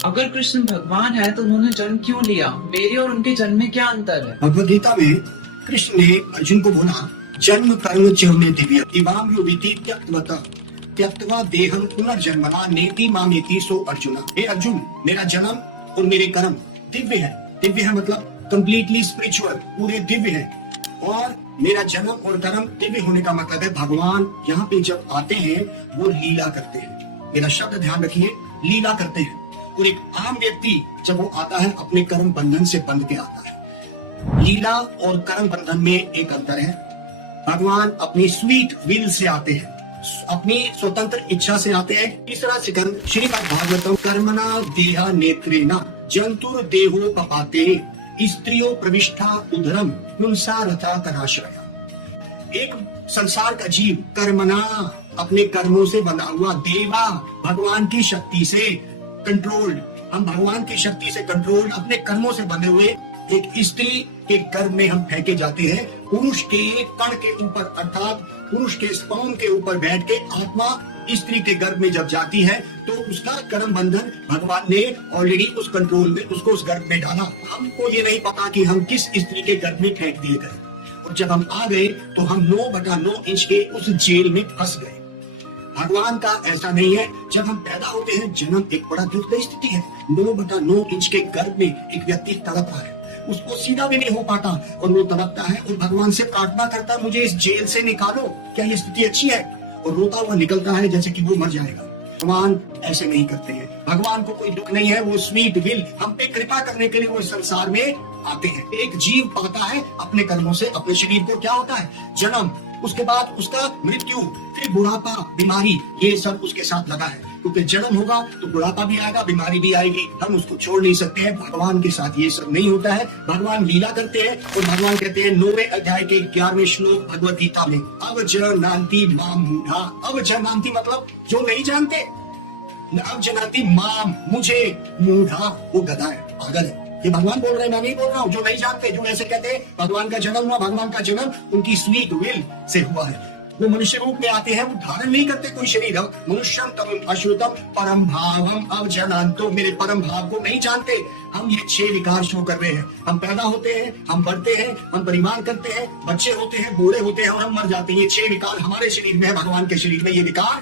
अगर कृष्ण भगवान है तो उन्होंने जन्म क्यों लिया? मेरे और उनके जन्म में क्या अंतर है? भगवद गीता में कृष्ण ने अर्जुन को बोला, जन्म कर्म च मे दिव्य इवाम युविति त्यक्त्वा देहम पुनर्जन्मना नेति मामेति सो अर्जुना। हे अर्जुन, मेरा जन्म और मेरे कर्म दिव्य है। दिव्य है मतलब कंप्लीटली स्पिरिचुअल, पूरे दिव्य है। और मेरा जन्म और कर्म दिव्य होने का मतलब है भगवान यहाँ पे जब आते हैं वो लीला करते हैं। मेरा शब्द ध्यान रखिए, लीला करते हैं। और एक आम व्यक्ति जब वो आता है अपने कर्म बंधन से बंध के आता है। लीला और कर्म बंधन में एक अंतर है। भगवान अपनी स्वीट विल से आते हैं, अपनी स्वतंत्र इच्छा से आते हैं। तीसरा सिकंद श्रीमद् भागवतम कर्मणा देहा नेत्रेना जंतुर देहो पपाते स्त्रियों प्रविष्ठा उदरम पुंसा रथा कराश्रया। एक संसार का जीव कर्मणा अपने कर्मों से बंधा हुआ, देवा भगवान की शक्ति से कंट्रोल्ड, हम भगवान की शक्ति से कंट्रोल्ड अपने कर्मों से बंधे हुए एक स्त्री के गर्भ में हम फेंके जाते हैं। पुरुष के कण के ऊपर अर्थात पुरुष के स्पर्म के ऊपर बैठ के आत्मा स्त्री के गर्भ में जब जाती है तो उसका कर्म बंधन भगवान ने ऑलरेडी उस कंट्रोल में उसको उस गर्भ में डाला। हमको ये नहीं पता कि हम किस स्त्री के गर्भ में फेंक दिए गए, और जब हम आ गए तो हम 9/9 इंच के उस जेल में फंस गए। भगवान का ऐसा नहीं है। जब हम पैदा होते हैं, जन्म एक बड़ा दुखदायी स्थिति है। 9/9 इंच के गर्भ में एक व्यक्ति तड़पता है, उसको सीधा भी नहीं हो पाता और वो तड़पता है और भगवान से प्रार्थना करता है, मुझे इस जेल से निकालो, क्या ये स्थिति अच्छी है? और रोता हुआ निकलता है जैसे कि वो मर जाएगा। भगवान ऐसे नहीं करते हैं। भगवान को कोई दुख नहीं है, वो स्वीट विल हम पे कृपा करने के लिए वो संसार में आते हैं। एक जीव पाता है अपने कर्मों से अपने शरीर को, क्या होता है? जन्म, उसके बाद उसका मृत्यु, फिर बुढ़ापा, बीमारी, ये सब उसके साथ लगा है। क्योंकि जन्म होगा तो बुढ़ापा भी आएगा, बीमारी भी आएगी, हम उसको छोड़ नहीं सकते हैं। भगवान के साथ ये सब नहीं होता है। भगवान लीला करते हैं और भगवान कहते हैं 9वें अध्याय के 11वें श्लोक भगवद गीता में, अब जनान्ति माम मूढ़ा। अब जनान्ति मतलब जो नहीं जानते, अब जनान्ति माम मुझे, मूढ़ा वो गधा है, पागल है। ये भगवान बोल रहे हैं, मैं नहीं बोल रहा हूँ। जो नहीं जानते, जो ऐसे कहते हैं भगवान का जन्म हुआ, भगवान का जन्म उनकी स्वीट विल से हुआ है। वो मनुष्य रूप में आते हैं, वो धारण नहीं करते कोई शरीर। मनुष्यम तम अश्रुतम परम भावम अवजनान्तो, मेरे परम भाव को नहीं जानते। हम ये 6 विकार शो कर रहे हैं। हम पैदा होते हैं, हम बढ़ते हैं, हम परिवार करते हैं, बच्चे होते हैं, बूढ़े होते हैं और हम मर जाते हैं। ये 6 विकार हमारे शरीर में है, भगवान के शरीर में ये विकार